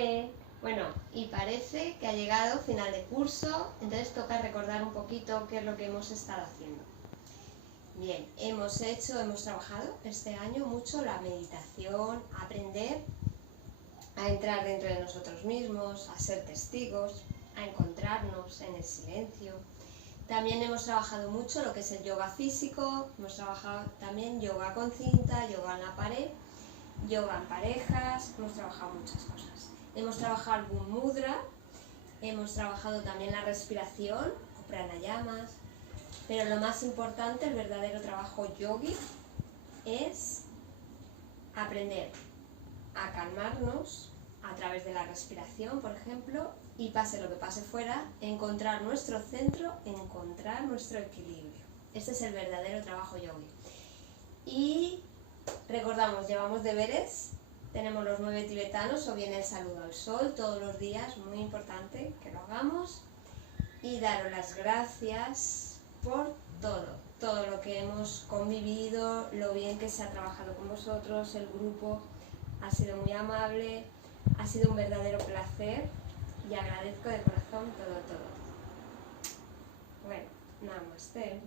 Namaste. Bueno, y parece que ha llegado final de curso, entonces toca recordar un poquito qué es lo que hemos estado haciendo. Bien, hemos trabajado este año mucho la meditación, aprender a entrar dentro de nosotros mismos, a ser testigos, a encontrarnos en el silencio. También hemos trabajado mucho lo que es el yoga físico, hemos trabajado también yoga con cinta, yoga en la pared, yoga en parejas, hemos trabajado muchas cosas. Hemos trabajado algún mudra, hemos trabajado también la respiración o pranayamas, pero lo más importante, el verdadero trabajo yogi, es aprender a calmarnos a través de la respiración, por ejemplo, y pase lo que pase fuera, encontrar nuestro centro, encontrar nuestro equilibrio. Este es el verdadero trabajo yogi. Y recordamos, llevamos deberes, tenemos los 9 tibetanos o bien el saludo al sol todos los días, muy importante que lo hagamos, y daros las gracias por todo lo que hemos convivido, lo bien que se ha trabajado con vosotros, el grupo ha sido muy amable, ha sido un verdadero placer y agradezco de corazón todo. Bueno, namaste.